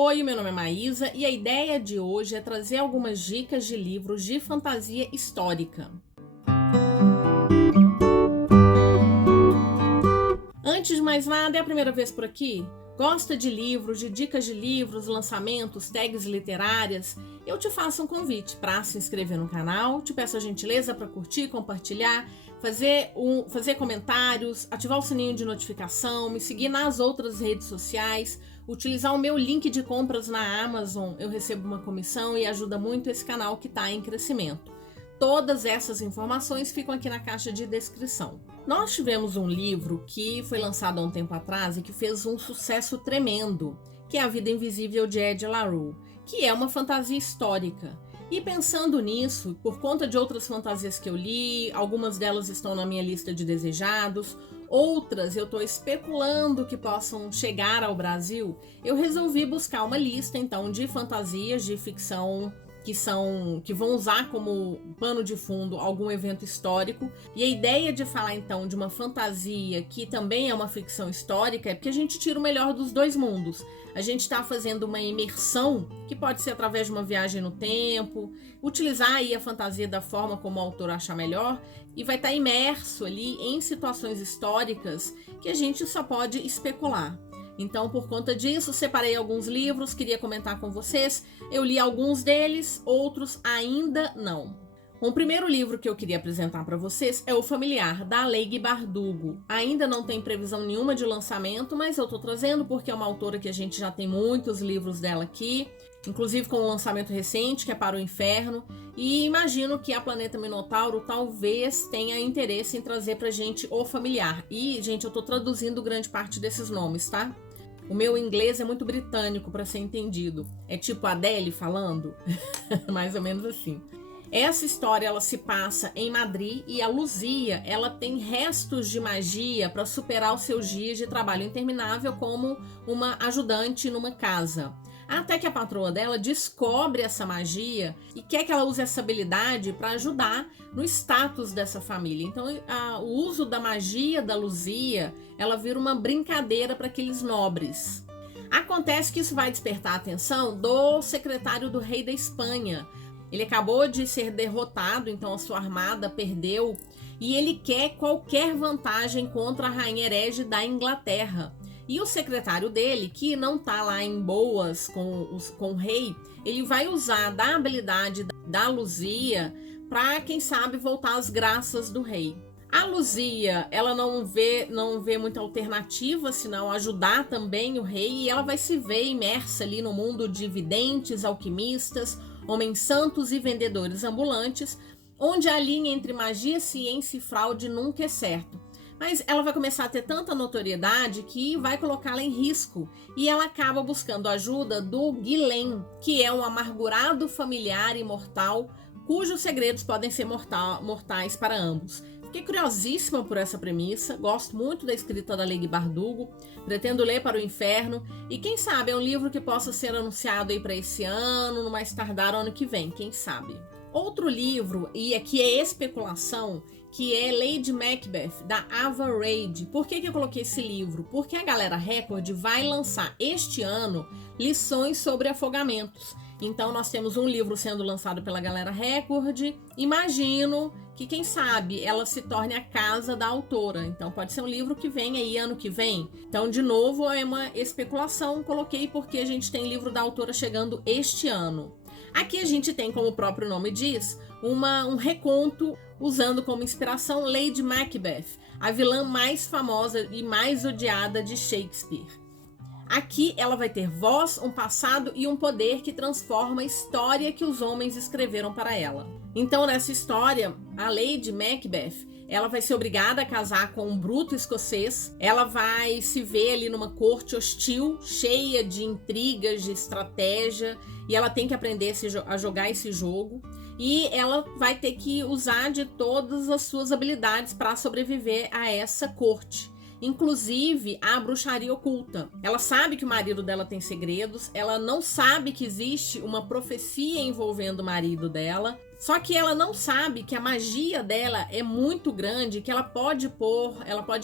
Oi, meu nome é Maísa e a ideia de hoje é trazer algumas dicas de livros de fantasia histórica. Antes de mais nada, é a primeira vez por aqui? Gosta de livros, de dicas de livros, lançamentos, tags literárias? Eu te faço um convite para se inscrever no canal, te peço a gentileza para curtir, compartilhar, fazer comentários, ativar o sininho de notificação, me seguir nas outras redes sociais, utilizar o meu link de compras na Amazon, eu recebo uma comissão e ajuda muito esse canal que está em crescimento. Todas essas informações ficam aqui na caixa de descrição. Nós tivemos um livro que foi lançado há um tempo atrás e que fez um sucesso tremendo, que é A Vida Invisível de Ed La Rue, que é uma fantasia histórica. E pensando nisso, por conta de outras fantasias que eu li, algumas delas estão na minha lista de desejados, outras eu estou especulando que possam chegar ao Brasil, eu resolvi buscar uma lista então de fantasias de ficção que vão usar como pano de fundo algum evento histórico. E a ideia de falar então de uma fantasia que também é uma ficção histórica é porque a gente tira o melhor dos dois mundos. A gente está fazendo uma imersão, que pode ser através de uma viagem no tempo, utilizar aí a fantasia da forma como o autor achar melhor, e vai estar imerso ali em situações históricas que a gente só pode especular. Então, por conta disso, separei alguns livros, queria comentar com vocês. Eu li alguns deles, outros ainda não. O primeiro livro que eu queria apresentar para vocês é O Familiar, da Leigh Bardugo. Ainda não tem previsão nenhuma de lançamento, mas eu estou trazendo porque é uma autora que a gente já tem muitos livros dela aqui, inclusive com um lançamento recente, que é Para o Inferno, e imagino que a Planeta Minotauro talvez tenha interesse em trazer pra gente O Familiar. E, gente, eu estou traduzindo grande parte desses nomes, tá? O meu inglês é muito britânico para ser entendido. É tipo a Adele falando, mais ou menos assim. Essa história ela se passa em Madrid e a Luzia ela tem restos de magia para superar os seus dias de trabalho interminável como uma ajudante numa casa. Até que a patroa dela descobre essa magia e quer que ela use essa habilidade para ajudar no status dessa família. Então, o uso da magia da Luzia, ela vira uma brincadeira para aqueles nobres. Acontece que isso vai despertar a atenção do secretário do rei da Espanha. Ele acabou de ser derrotado, então a sua armada perdeu, e ele quer qualquer vantagem contra a rainha herege da Inglaterra. E o secretário dele, que não tá lá em boas com o rei, ele vai usar da habilidade da Luzia para, quem sabe, voltar às graças do rei. A Luzia, ela não vê muita alternativa, senão ajudar também o rei, e ela vai se ver imersa ali no mundo de videntes, alquimistas, homens santos e vendedores ambulantes, onde a linha entre magia, ciência e fraude nunca é certa. Mas ela vai começar a ter tanta notoriedade que vai colocá-la em risco. E ela acaba buscando a ajuda do Guilhem, que é um amargurado familiar imortal, cujos segredos podem ser mortais para ambos. Fiquei curiosíssima por essa premissa, gosto muito da escrita da Leigh Bardugo, pretendo ler Para o Inferno, e quem sabe é um livro que possa ser anunciado aí para esse ano, no mais tardar ano que vem, quem sabe. Outro livro, e aqui é especulação, que é Lady Macbeth, da Ava Reid. Por que eu coloquei esse livro? Porque a Galera Record vai lançar este ano lições sobre afogamentos. Então nós temos um livro sendo lançado pela Galera Record. Imagino que, quem sabe, ela se torne a casa da autora. Então pode ser um livro que vem aí ano que vem. Então, de novo, é uma especulação. Coloquei porque a gente tem livro da autora chegando este ano. Aqui a gente tem, como o próprio nome diz, um reconto usando como inspiração Lady Macbeth, a vilã mais famosa e mais odiada de Shakespeare. Aqui ela vai ter voz, um passado e um poder que transforma a história que os homens escreveram para ela. Então, nessa história, a Lady Macbeth, ela vai ser obrigada a casar com um bruto escocês, ela vai se ver ali numa corte hostil, cheia de intrigas, de estratégia, e ela tem que aprender a jogar esse jogo, e ela vai ter que usar de todas as suas habilidades para sobreviver a essa corte. Inclusive a bruxaria oculta. Ela sabe que o marido dela tem segredos, ela não sabe que existe uma profecia envolvendo o marido dela, só que ela não sabe que a magia dela é muito grande, que ela pode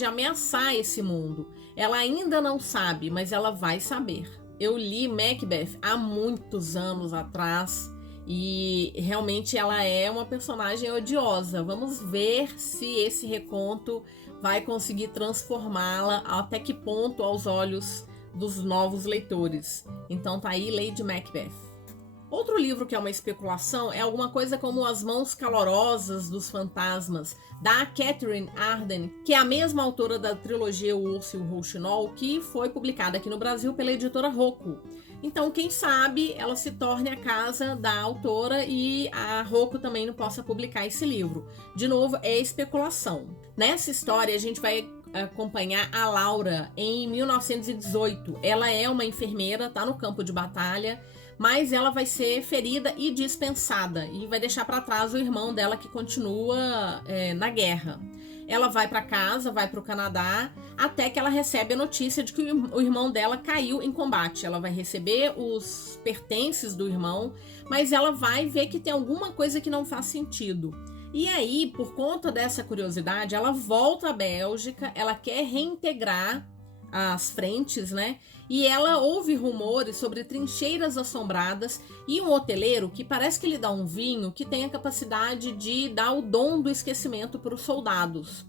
ameaçar esse mundo. Ela ainda não sabe, mas ela vai saber. Eu li Macbeth há muitos anos atrás e realmente ela é uma personagem odiosa. Vamos ver se esse reconto vai conseguir transformá-la até que ponto aos olhos dos novos leitores. Então tá aí Lady Macbeth. Outro livro que é uma especulação é alguma coisa como As Mãos Calorosas dos Fantasmas, da Catherine Arden, que é a mesma autora da trilogia O Urso e o Rouxinol, que foi publicada aqui no Brasil pela editora Rocco. Então, quem sabe ela se torne a casa da autora e a Rocco também não possa publicar esse livro. De novo, é especulação. Nessa história, a gente vai acompanhar a Laura em 1918. Ela é uma enfermeira, tá no campo de batalha, mas ela vai ser ferida e dispensada e vai deixar para trás o irmão dela que continua na guerra. Ela vai para casa, vai para o Canadá, até que ela recebe a notícia de que o irmão dela caiu em combate. Ela vai receber os pertences do irmão, mas ela vai ver que tem alguma coisa que não faz sentido. E aí, por conta dessa curiosidade, ela volta à Bélgica, ela quer reintegrar as frentes, né? E ela ouve rumores sobre trincheiras assombradas e um hoteleiro que parece que lhe dá um vinho que tem a capacidade de dar o dom do esquecimento para os soldados.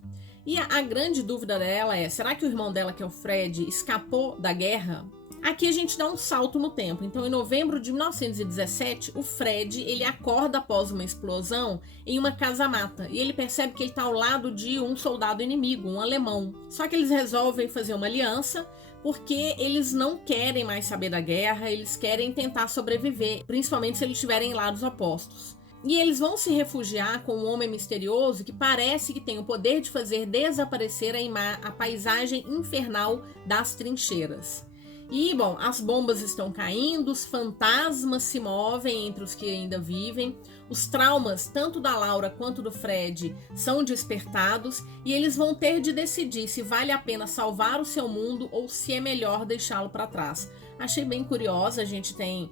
E a grande dúvida dela é, será que o irmão dela, que é o Fred, escapou da guerra? Aqui a gente dá um salto no tempo. Então, em novembro de 1917, o Fred, ele acorda após uma explosão em uma casa-mata. E ele percebe que ele está ao lado de um soldado inimigo, um alemão. Só que eles resolvem fazer uma aliança, porque eles não querem mais saber da guerra, eles querem tentar sobreviver, principalmente se eles estiverem em lados opostos. E eles vão se refugiar com um homem misterioso que parece que tem o poder de fazer desaparecer a paisagem infernal das trincheiras. E, bom, as bombas estão caindo, os fantasmas se movem entre os que ainda vivem, os traumas, tanto da Laura quanto do Fred, são despertados e eles vão ter de decidir se vale a pena salvar o seu mundo ou se é melhor deixá-lo para trás. Achei bem curiosa, a gente tem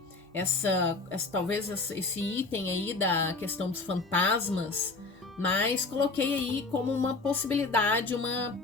talvez esse item aí da questão dos fantasmas, mas coloquei aí como uma possibilidade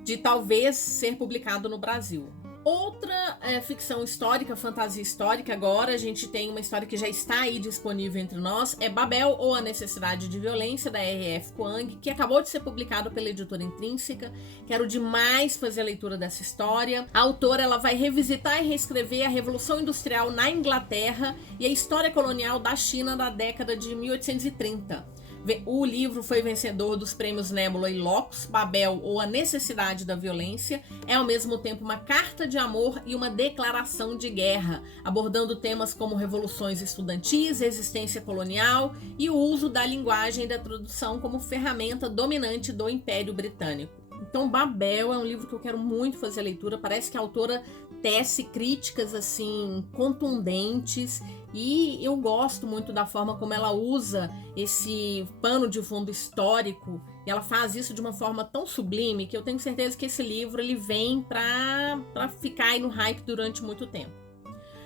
de talvez ser publicado no Brasil. Outra ficção histórica, fantasia histórica, agora a gente tem uma história que já está aí disponível entre nós, é Babel ou a Necessidade de Violência, da R.F. Kuang, que acabou de ser publicado pela editora Intrínseca. Quero demais fazer a leitura dessa história. A autora ela vai revisitar e reescrever a Revolução Industrial na Inglaterra e a história colonial da China da década de 1830. O livro foi vencedor dos prêmios Nebula e Locus. Babel ou a Necessidade da Violência é ao mesmo tempo uma carta de amor e uma declaração de guerra, abordando temas como revoluções estudantis, resistência colonial e o uso da linguagem e da tradução como ferramenta dominante do Império Britânico. Então, Babel é um livro que eu quero muito fazer a leitura. Parece que a autora tece críticas assim contundentes e eu gosto muito da forma como ela usa esse pano de fundo histórico e ela faz isso de uma forma tão sublime que eu tenho certeza que esse livro ele vem para ficar aí no hype durante muito tempo.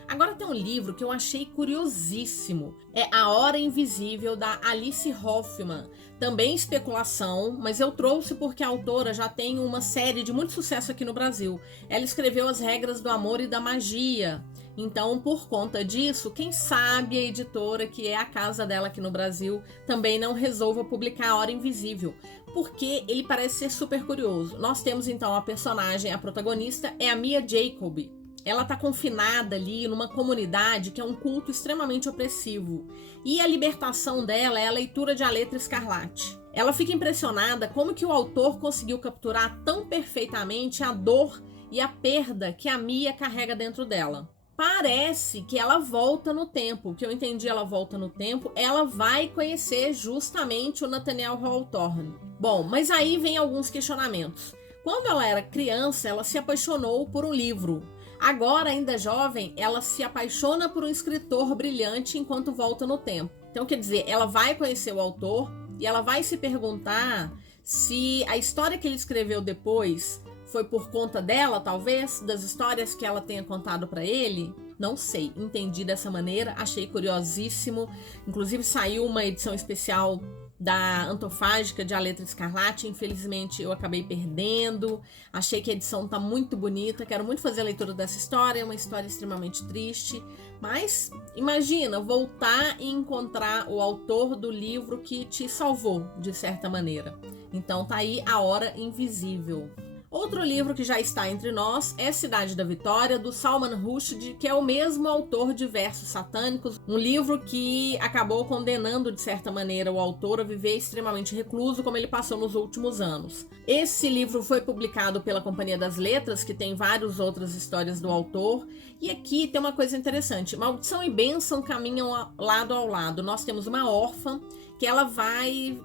Agora tem um livro que eu achei curiosíssimo. É A Hora Invisível, da Alice Hoffman. Também especulação, mas eu trouxe porque a autora já tem uma série de muito sucesso aqui no Brasil. Ela escreveu As Regras do Amor e da Magia. Então, por conta disso, quem sabe a editora, que é a casa dela aqui no Brasil, também não resolva publicar A Hora Invisível, porque ele parece ser super curioso. Nós temos então a personagem, a protagonista, é a Mia Jacob. Ela está confinada ali numa comunidade que é um culto extremamente opressivo. E a libertação dela é a leitura de A Letra Escarlate. Ela fica impressionada como que o autor conseguiu capturar tão perfeitamente a dor e a perda que a Mia carrega dentro dela. Parece que ela volta no tempo. O que eu entendi, ela volta no tempo. Ela vai conhecer justamente o Nathaniel Hawthorne. Bom, mas aí vem alguns questionamentos. Quando ela era criança, ela se apaixonou por um livro. Agora, ainda jovem, ela se apaixona por um escritor brilhante enquanto volta no tempo. Então, quer dizer, ela vai conhecer o autor e ela vai se perguntar se a história que ele escreveu depois foi por conta dela, talvez, das histórias que ela tenha contado para ele, Não sei, entendi dessa maneira, achei curiosíssimo. Inclusive saiu uma edição especial da Antofágica de A Letra Escarlate, infelizmente eu acabei perdendo. Achei que a edição tá muito bonita, quero muito fazer a leitura dessa história, é uma história extremamente triste, mas imagina voltar e encontrar o autor do livro que te salvou, de certa maneira. Então tá aí A Hora Invisível. Outro livro que já está entre nós é Cidade da Vitória, do Salman Rushdie, que é o mesmo autor de Versos Satânicos, um livro que acabou condenando, de certa maneira, o autor a viver extremamente recluso, como ele passou nos últimos anos. Esse livro foi publicado pela Companhia das Letras, que tem várias outras histórias do autor, e aqui tem uma coisa interessante, maldição e bênção caminham lado ao lado. Nós temos uma órfã que ela vai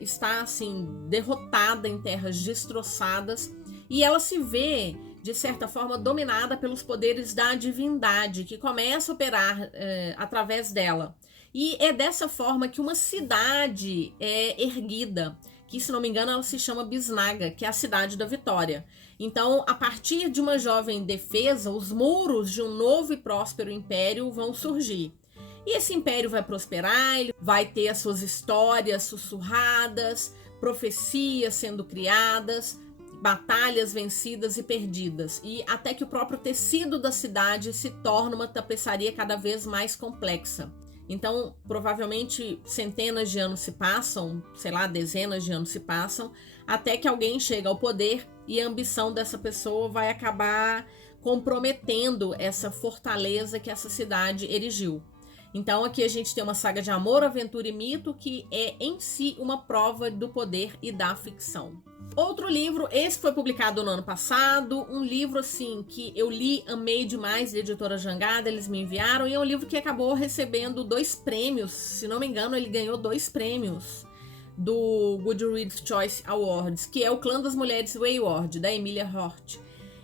estar assim, derrotada em terras destroçadas, e ela se vê, de certa forma, dominada pelos poderes da divindade, que começa a operar através dela. E é dessa forma que uma cidade é erguida, que, se não me engano, ela se chama Bisnaga, que é a Cidade da Vitória. Então, a partir de uma jovem defesa, os muros de um novo e próspero império vão surgir. E esse império vai prosperar, ele vai ter as suas histórias sussurradas, profecias sendo criadas, batalhas vencidas e perdidas, e até que o próprio tecido da cidade se torna uma tapeçaria cada vez mais complexa. Então, provavelmente centenas de anos se passam, sei lá, dezenas de anos se passam, até que alguém chega ao poder e a ambição dessa pessoa vai acabar comprometendo essa fortaleza que essa cidade erigiu. Então aqui a gente tem uma saga de amor, aventura e mito que é em si uma prova do poder e da ficção. Outro livro, esse foi publicado no ano passado, um livro assim que eu li, amei demais, da editora Jangada, eles me enviaram, e é um livro que acabou recebendo 2 prêmios, se não me engano ele ganhou 2 prêmios do Goodreads Choice Awards, que é O Clã das Mulheres Wayward, da Emilia Hort.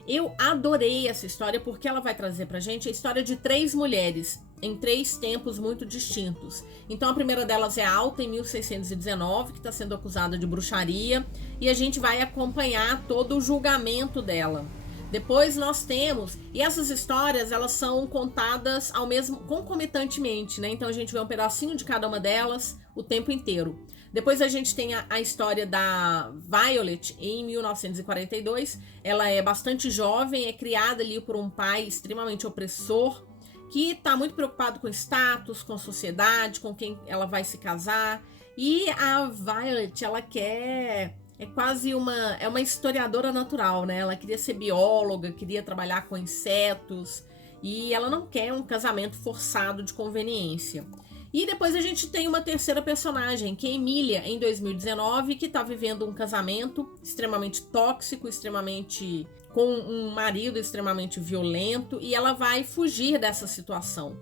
Eu adorei essa história porque ela vai trazer pra gente a história de 3 mulheres em 3 tempos muito distintos. Então a primeira delas é Alta, em 1619, que está sendo acusada de bruxaria, e a gente vai acompanhar todo o julgamento dela. Depois nós temos, e essas histórias elas são contadas ao mesmo concomitantemente, né? Então a gente vê um pedacinho de cada uma delas o tempo inteiro. Depois a gente tem a história da Violet em 1942. Ela é bastante jovem, é criada ali por um pai extremamente opressor, que está muito preocupado com status, com sociedade, com quem ela vai se casar. E a Violet, ela quer... É quase uma historiadora natural, né? Ela queria ser bióloga, queria trabalhar com insetos. E ela não quer um casamento forçado de conveniência. E depois a gente tem uma terceira personagem, que é Emília, em 2019, que está vivendo um casamento extremamente tóxico, extremamente... com um marido extremamente violento, e ela vai fugir dessa situação.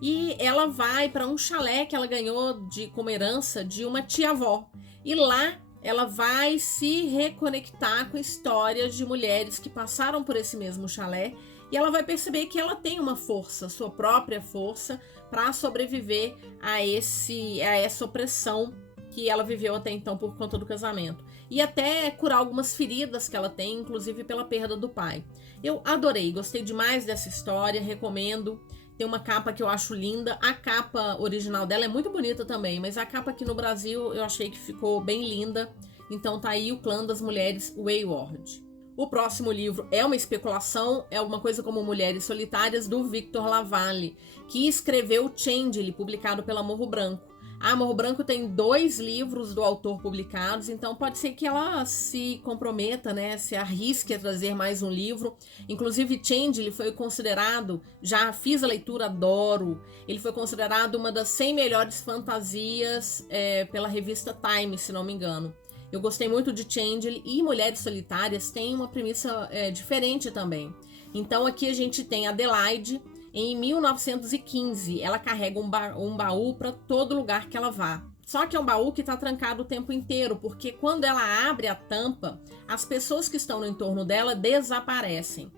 E ela vai para um chalé que ela ganhou como herança de uma tia-avó. E lá ela vai se reconectar com histórias de mulheres que passaram por esse mesmo chalé, e ela vai perceber que ela tem uma força, sua própria força, para sobreviver a essa opressão que ela viveu até então por conta do casamento. E até curar algumas feridas que ela tem, inclusive pela perda do pai. Eu adorei, gostei demais dessa história, recomendo. Tem uma capa que eu acho linda. A capa original dela é muito bonita também, mas a capa aqui no Brasil eu achei que ficou bem linda. Então tá aí O Clã das Mulheres Wayward. O próximo livro é uma especulação, é alguma coisa como Mulheres Solitárias, do Victor Lavalle, que escreveu Changeling, publicado pela Morro Branco. A Morro Branco tem 2 livros do autor publicados, então pode ser que ela se comprometa, né, se arrisque a trazer mais um livro. Inclusive, Changeling foi considerado, já fiz a leitura, adoro, ele foi considerado uma das 100 melhores fantasias pela revista Time, se não me engano. Eu gostei muito de Changeling, e Mulheres Solitárias tem uma premissa diferente também. Então aqui a gente tem Adelaide. Em 1915, ela carrega um baú para todo lugar que ela vá. Só que é um baú que está trancado o tempo inteiro, porque quando ela abre a tampa, as pessoas que estão no entorno dela desaparecem.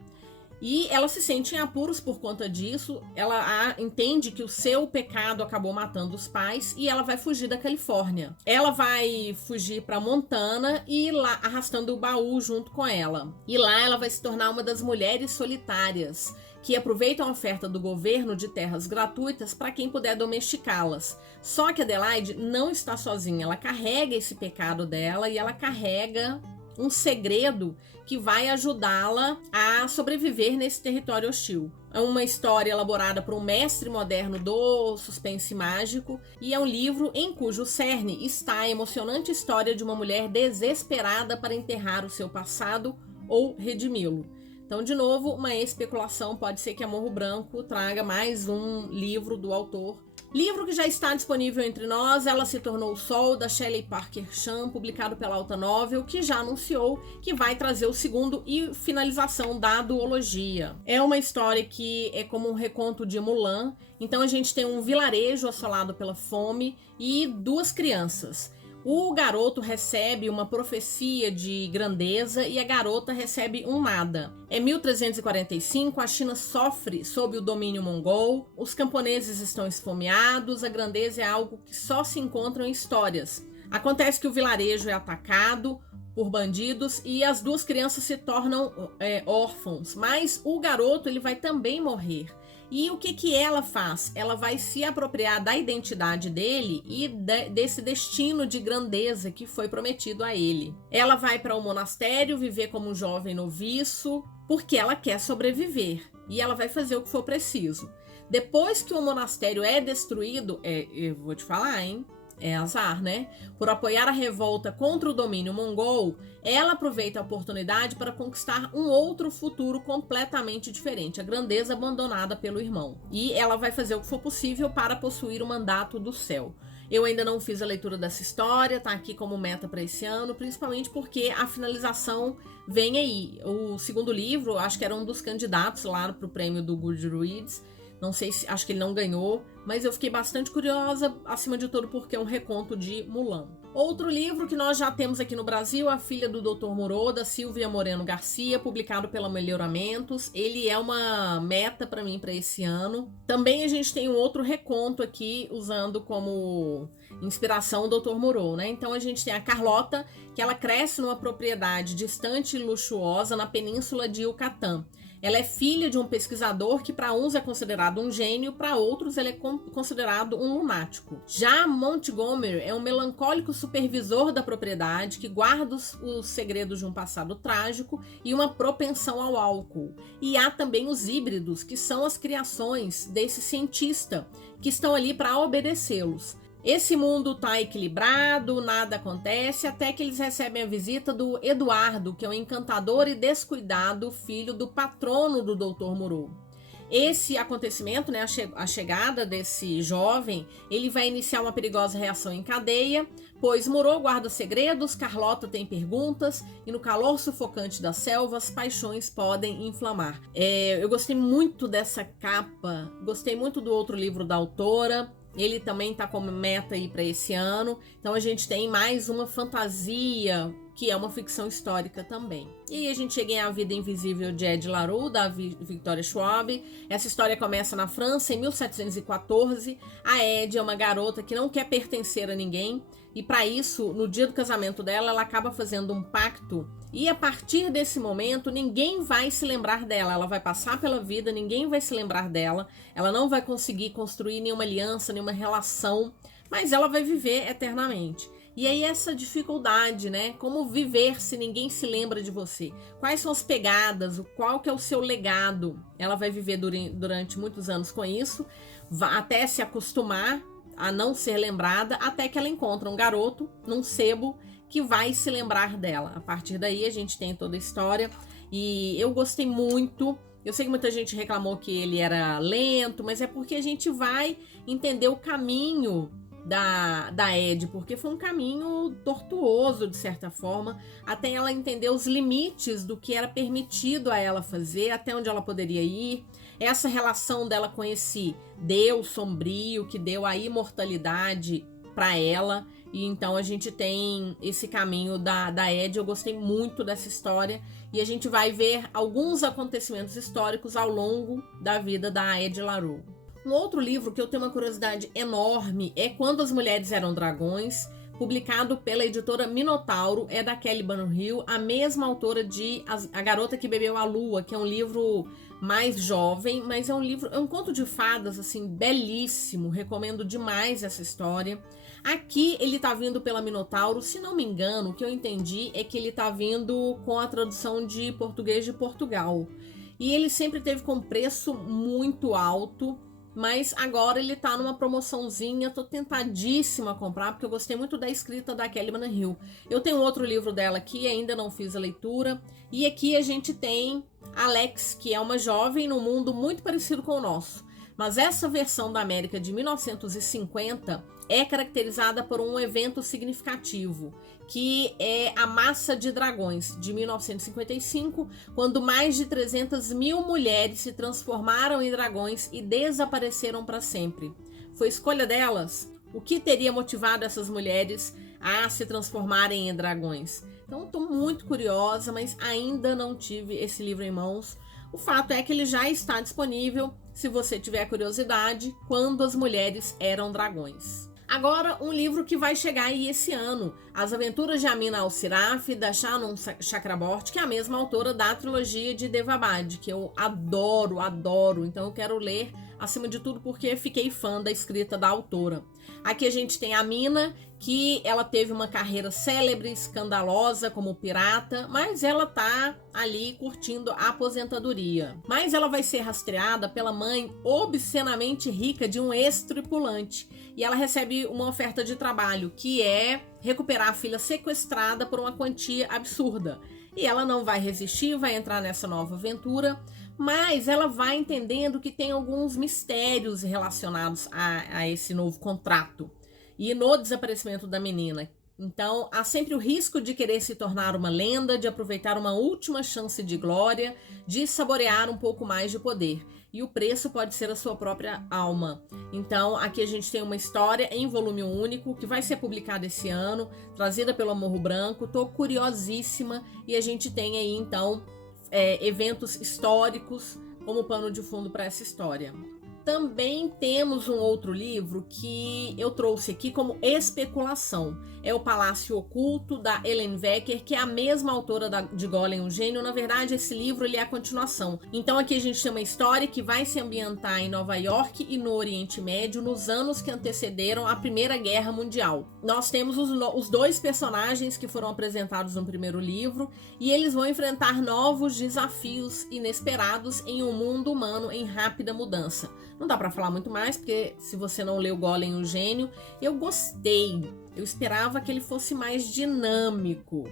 E ela se sente em apuros por conta disso, ela entende que o seu pecado acabou matando os pais e ela vai fugir da Califórnia. Ela vai fugir para Montana e lá arrastando o baú junto com ela. E lá ela vai se tornar uma das mulheres solitárias, que aproveita a oferta do governo de terras gratuitas para quem puder domesticá-las. Só que Adelaide não está sozinha, ela carrega esse pecado dela e ela carrega um segredo que vai ajudá-la a sobreviver nesse território hostil. É uma história elaborada por um mestre moderno do suspense mágico e é um livro em cujo cerne está a emocionante história de uma mulher desesperada para enterrar o seu passado ou redimi-lo. Então, de novo, uma especulação, pode ser que a Morro Branco traga mais um livro do autor. Livro que já está disponível entre nós, Ela se Tornou o Sol, da Shelley Parker Chan, publicado pela Alta Novel, que já anunciou que vai trazer o segundo e finalização da duologia. É uma história que é como um reconto de Mulan, então a gente tem um vilarejo assolado pela fome e duas crianças. O garoto recebe uma profecia de grandeza e a garota recebe um nada. Em 1345, a China sofre sob o domínio mongol, os camponeses estão esfomeados, a grandeza é algo que só se encontra em histórias. Acontece que o vilarejo é atacado por bandidos e as duas crianças se tornam órfãos, mas o garoto ele vai também morrer. E o que ela faz? Ela vai se apropriar da identidade dele e desse destino de grandeza que foi prometido a ele. Ela vai para um monastério viver como um jovem noviço, porque ela quer sobreviver. E ela vai fazer o que for preciso. Depois que o monastério é destruído, eu vou te falar, hein? É azar, né? Por apoiar a revolta contra o domínio mongol, ela aproveita a oportunidade para conquistar um outro futuro completamente diferente, a grandeza abandonada pelo irmão. E ela vai fazer o que for possível para possuir o mandato do céu. Eu ainda não fiz a leitura dessa história, tá aqui como meta para esse ano, principalmente porque a finalização vem aí. O segundo livro, acho que era um dos candidatos lá para o prêmio do Goodreads. Não sei se, acho que ele não ganhou, mas eu fiquei bastante curiosa, acima de tudo, porque é um reconto de Mulan. Outro livro que nós já temos aqui no Brasil, A Filha do Dr. Moreau, da Silvia Moreno Garcia, publicado pela Melhoramentos. Ele é uma meta para mim para esse ano. Também a gente tem um outro reconto aqui, usando como inspiração o Dr. Moreau, né? Então a gente tem a Carlota, que ela cresce numa propriedade distante e luxuosa na península de Yucatán. Ela é filha de um pesquisador que para uns é considerado um gênio, para outros ele é considerado um lunático. Já Montgomery é um melancólico supervisor da propriedade que guarda os segredos de um passado trágico e uma propensão ao álcool. E há também os híbridos, que são as criações desse cientista, que estão ali para obedecê-los. Esse mundo está equilibrado, nada acontece, até que eles recebem a visita do Eduardo, que é um encantador e descuidado filho do patrono do Dr. Moreau. Esse acontecimento, né, a chegada desse jovem, ele vai iniciar uma perigosa reação em cadeia, pois Moreau guarda segredos, Carlota tem perguntas e no calor sufocante das selvas, paixões podem inflamar. Eu gostei muito dessa capa, gostei muito do outro livro da autora. Ele também está como meta aí para esse ano. Então a gente tem mais uma fantasia, que é uma ficção histórica também. E a gente chega em A Vida Invisível de Ed La Rue, da Victoria Schwab. Essa história começa na França em 1714. A Ed é uma garota que não quer pertencer a ninguém. E para isso, no dia do casamento dela, ela acaba fazendo um pacto. E a partir desse momento, ninguém vai se lembrar dela. Ela vai passar pela vida, ninguém vai se lembrar dela. Ela não vai conseguir construir nenhuma aliança, nenhuma relação. Mas ela vai viver eternamente. E aí essa dificuldade, né? Como viver se ninguém se lembra de você? Quais são as pegadas? Qual que é o seu legado? Ela vai viver durante muitos anos com isso, até se acostumar a não ser lembrada, até que ela encontra um garoto num sebo que vai se lembrar dela. A partir daí a gente tem toda a história e eu gostei muito. Eu sei que muita gente reclamou que ele era lento, mas é porque a gente vai entender o caminho da Ed, porque foi um caminho tortuoso, de certa forma, até ela entender os limites do que era permitido a ela fazer, até onde ela poderia ir. Essa relação dela com esse Deus sombrio que deu a imortalidade para ela. E então a gente tem esse caminho da Ed. Eu gostei muito dessa história e a gente vai ver alguns acontecimentos históricos ao longo da vida da Ed La Rue. Um outro livro que eu tenho uma curiosidade enorme é Quando as Mulheres Eram Dragões, publicado pela editora Minotauro, é da Kelly Banner Hill, a mesma autora de A Garota que Bebeu a Lua, que é um livro mais jovem, mas é um conto de fadas, assim, belíssimo, recomendo demais essa história. Aqui ele tá vindo pela Minotauro, se não me engano, o que eu entendi é que ele tá vindo com a tradução de português de Portugal. E ele sempre teve com preço muito alto, mas agora ele tá numa promoçãozinha, tô tentadíssima a comprar, porque eu gostei muito da escrita da Kelly Hill. Eu tenho outro livro dela aqui, ainda não fiz a leitura, e aqui a gente tem Alex, que é uma jovem num mundo muito parecido com o nosso. Mas essa versão da América de 1950 é caracterizada por um evento significativo, que é a Massa de Dragões, de 1955, quando mais de 300 mil mulheres se transformaram em dragões e desapareceram para sempre. Foi escolha delas? O que teria motivado essas mulheres a se transformarem em dragões? Então, estou muito curiosa, mas ainda não tive esse livro em mãos. O fato é que ele já está disponível, se você tiver curiosidade, Quando as Mulheres Eram Dragões. Agora, um livro que vai chegar aí esse ano, As Aventuras de Amina Al-Siraf, da Shannon Chakraborty, que é a mesma autora da trilogia de Devabad, que eu adoro, então eu quero ler acima de tudo porque fiquei fã da escrita da autora. Aqui a gente tem a Amina, que ela teve uma carreira célebre, escandalosa como pirata, mas ela tá ali curtindo a aposentadoria. Mas ela vai ser rastreada pela mãe obscenamente rica de um ex-tripulante, e ela recebe uma oferta de trabalho, que é recuperar a filha sequestrada por uma quantia absurda. E ela não vai resistir, vai entrar nessa nova aventura, mas ela vai entendendo que tem alguns mistérios relacionados a esse novo contrato e no desaparecimento da menina. Então, há sempre o risco de querer se tornar uma lenda, de aproveitar uma última chance de glória, de saborear um pouco mais de poder. E o preço pode ser a sua própria alma. Então, aqui a gente tem uma história em volume único, que vai ser publicada esse ano, trazida pelo Morro Branco. Tô curiosíssima. E a gente tem aí, então, eventos históricos como pano de fundo para essa história. Também temos um outro livro que eu trouxe aqui como especulação. É O Palácio Oculto, da Ellen Wecker, que é a mesma autora de Golem, o Gênio. Na verdade, esse livro ele é a continuação. Então aqui a gente tem uma história que vai se ambientar em Nova York e no Oriente Médio, nos anos que antecederam a Primeira Guerra Mundial. Nós temos os dois personagens que foram apresentados no primeiro livro, e eles vão enfrentar novos desafios inesperados em um mundo humano em rápida mudança. Não dá pra falar muito mais, porque se você não leu Golem, o Gênio, eu gostei. Eu esperava que ele fosse mais dinâmico.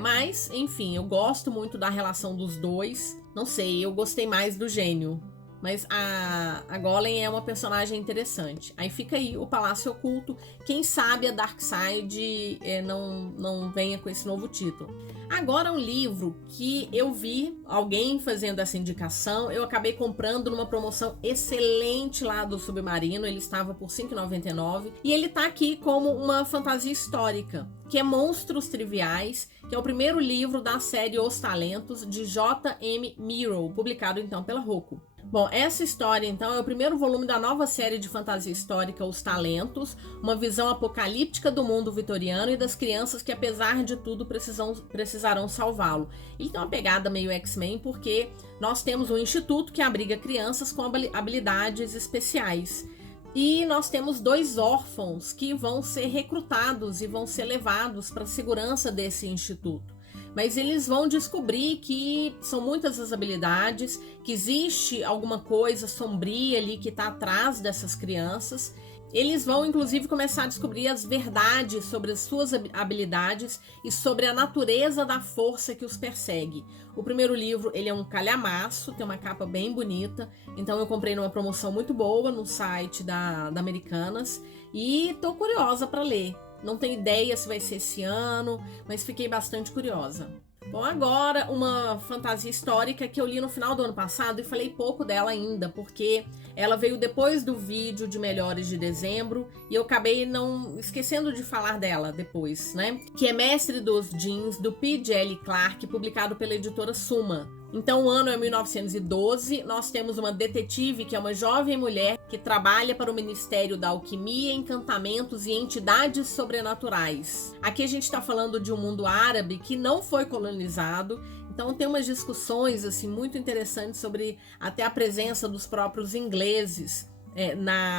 Mas, enfim, eu gosto muito da relação dos dois. Não sei, eu gostei mais do Gênio. Mas a Golem é uma personagem interessante. Aí fica aí o Palácio Oculto. Quem sabe a Darkseid não venha com esse novo título. Agora um livro que eu vi alguém fazendo essa indicação. Eu acabei comprando numa promoção excelente lá do Submarino. Ele estava por R$ 5,99. E ele tá aqui como uma fantasia histórica, que é Monstros Triviais, que é o primeiro livro da série Os Talentos, de J.M. Miro, publicado então pela Rocco. Bom, essa história, então, é o primeiro volume da nova série de fantasia histórica Os Talentos, uma visão apocalíptica do mundo vitoriano e das crianças que, apesar de tudo, precisarão salvá-lo. Ele tem uma pegada meio X-Men, porque nós temos um instituto que abriga crianças com habilidades especiais. E nós temos 2 órfãos que vão ser recrutados e vão ser levados para a segurança desse instituto. Mas eles vão descobrir que são muitas as habilidades, que existe alguma coisa sombria ali que está atrás dessas crianças. Eles vão, inclusive, começar a descobrir as verdades sobre as suas habilidades e sobre a natureza da força que os persegue. O primeiro livro, ele é um calhamaço, tem uma capa bem bonita, então eu comprei numa promoção muito boa no site da Americanas e tô curiosa para ler. Não tenho ideia se vai ser esse ano, mas fiquei bastante curiosa. Bom, agora uma fantasia histórica que eu li no final do ano passado e falei pouco dela ainda, porque ela veio depois do vídeo de Melhores de Dezembro e eu acabei não esquecendo de falar dela depois, né? Que é Mestre dos Jeans, do P. Djeli Clark, publicado pela editora Suma. Então, o ano é 1912, nós temos uma detetive que é uma jovem mulher que trabalha para o Ministério da Alquimia, Encantamentos e Entidades Sobrenaturais. Aqui a gente está falando de um mundo árabe que não foi colonizado, então tem umas discussões assim muito interessantes sobre até a presença dos próprios ingleses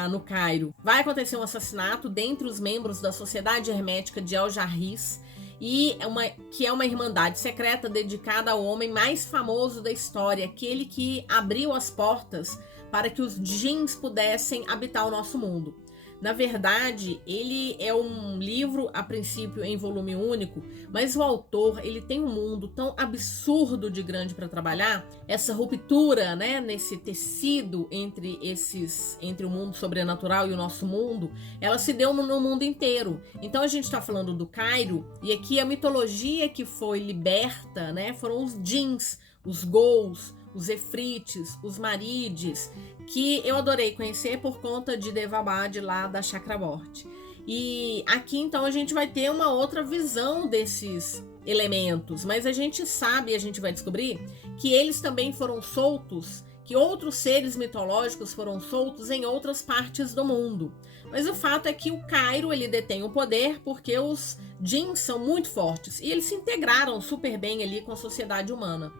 no Cairo. Vai acontecer um assassinato dentre os membros da Sociedade Hermética de El-Jarris, que é uma irmandade secreta dedicada ao homem mais famoso da história, aquele que abriu as portas para que os djinns pudessem habitar o nosso mundo. Na verdade, ele é um livro, a princípio, em volume único, mas o autor, ele tem um mundo tão absurdo de grande para trabalhar, essa ruptura, né, nesse tecido entre o mundo sobrenatural e o nosso mundo, ela se deu no mundo inteiro. Então a gente está falando do Cairo, e aqui a mitologia que foi liberta, né, foram os djinns, os ghouls, os efrites, os marides, que eu adorei conhecer por conta de Devabad lá da Chakraborty. E aqui então a gente vai ter uma outra visão desses elementos, mas a gente sabe, a gente vai descobrir que eles também foram soltos, que outros seres mitológicos foram soltos em outras partes do mundo. Mas o fato é que o Cairo, ele detém o poder porque os djinns são muito fortes e eles se integraram super bem ali com a sociedade humana.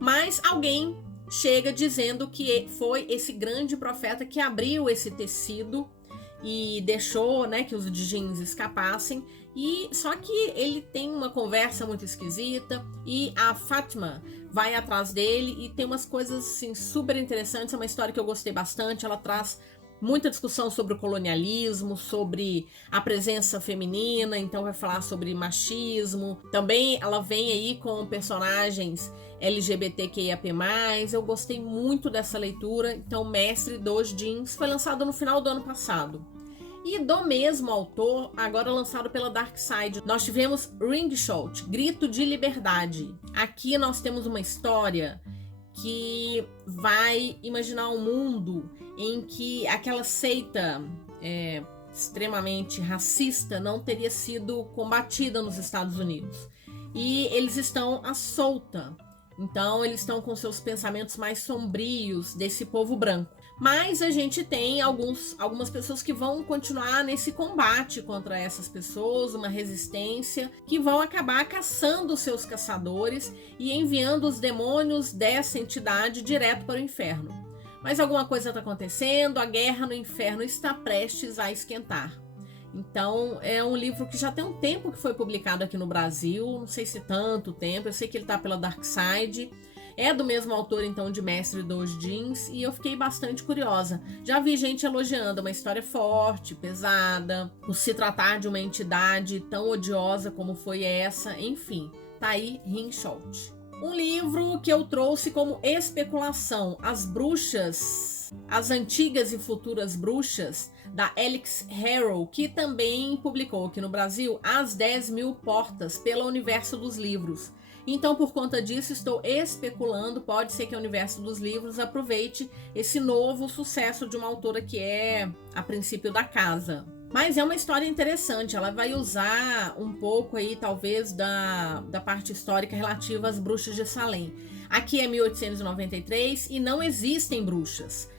Mas alguém chega dizendo que foi esse grande profeta que abriu esse tecido e deixou, né, que os djinns escapassem. E só que ele tem uma conversa muito esquisita e a Fátima vai atrás dele e tem umas coisas assim super interessantes. É uma história que eu gostei bastante. Ela traz muita discussão sobre o colonialismo, sobre a presença feminina, então vai falar sobre machismo. Também ela vem aí com personagens LGBTQIAP+. Eu gostei muito dessa leitura. Então, Mestre dos Djinns foi lançado no final do ano passado. E do mesmo autor, agora lançado pela Dark Side, nós tivemos Ringshot, Grito de Liberdade. Aqui nós temos uma história que vai imaginar um mundo em que aquela seita extremamente racista não teria sido combatida nos Estados Unidos. E eles estão à solta. Então eles estão com seus pensamentos mais sombrios desse povo branco. Mas a gente tem algumas pessoas que vão continuar nesse combate contra essas pessoas, uma resistência, que vão acabar caçando os seus caçadores e enviando os demônios dessa entidade direto para o inferno. Mas alguma coisa está acontecendo, a guerra no inferno está prestes a esquentar. Então é um livro que já tem um tempo que foi publicado aqui no Brasil, não sei se tanto tempo, eu sei que ele está pela Dark Side. É do mesmo autor, então, de Mestre dos Djinns, e eu fiquei bastante curiosa. Já vi gente elogiando, uma história forte, pesada, por se tratar de uma entidade tão odiosa como foi essa, enfim. Tá aí Ringshot. Um livro que eu trouxe como especulação, As Bruxas, As Antigas e Futuras Bruxas, da Alix Harrow, que também publicou aqui no Brasil As 10.000 Portas pela Universo dos Livros. Então, por conta disso, estou especulando, pode ser que o Universo dos Livros aproveite esse novo sucesso de uma autora que é, a princípio, da casa. Mas é uma história interessante, ela vai usar um pouco aí, talvez, da parte histórica relativa às bruxas de Salem. Aqui é 1893 e não existem bruxas.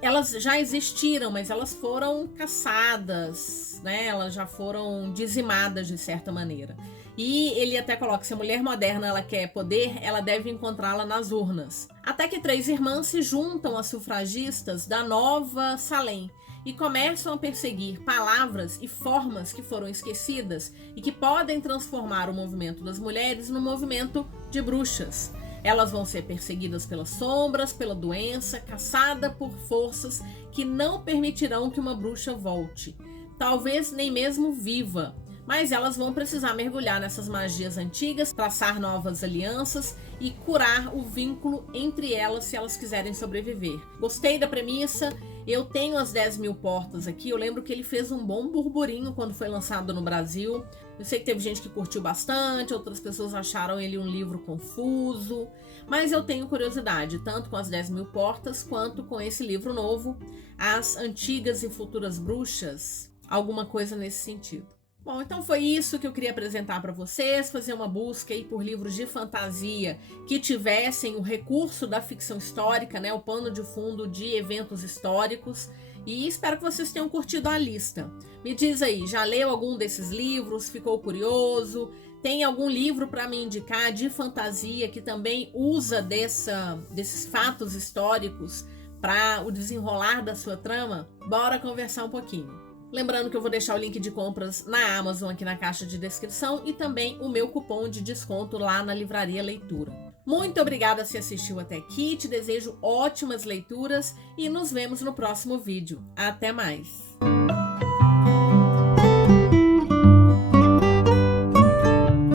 Elas já existiram, mas elas foram caçadas, né? Elas já foram dizimadas de certa maneira. E ele até coloca que se a mulher moderna ela quer poder, ela deve encontrá-la nas urnas. Até que 3 irmãs se juntam às sufragistas da Nova Salem e começam a perseguir palavras e formas que foram esquecidas e que podem transformar o movimento das mulheres no movimento de bruxas. Elas vão ser perseguidas pelas sombras, pela doença, caçada por forças que não permitirão que uma bruxa volte, talvez nem mesmo viva. Mas elas vão precisar mergulhar nessas magias antigas, traçar novas alianças e curar o vínculo entre elas se elas quiserem sobreviver. Gostei da premissa, eu tenho As 10.000 Portas aqui, eu lembro que ele fez um bom burburinho quando foi lançado no Brasil. Eu sei que teve gente que curtiu bastante, outras pessoas acharam ele um livro confuso, mas eu tenho curiosidade, tanto com As 10.000 Portas quanto com esse livro novo, As Antigas e Futuras Bruxas, alguma coisa nesse sentido. Bom, então foi isso que eu queria apresentar para vocês, fazer uma busca aí por livros de fantasia que tivessem o recurso da ficção histórica, né, o pano de fundo de eventos históricos, e espero que vocês tenham curtido a lista. Me diz aí, já leu algum desses livros? Ficou curioso? Tem algum livro para me indicar de fantasia que também usa desses fatos históricos para o desenrolar da sua trama? Bora conversar um pouquinho. Lembrando que eu vou deixar o link de compras na Amazon aqui na caixa de descrição e também o meu cupom de desconto lá na Livraria Leitura. Muito obrigada se assistiu até aqui, te desejo ótimas leituras e nos vemos no próximo vídeo. Até mais!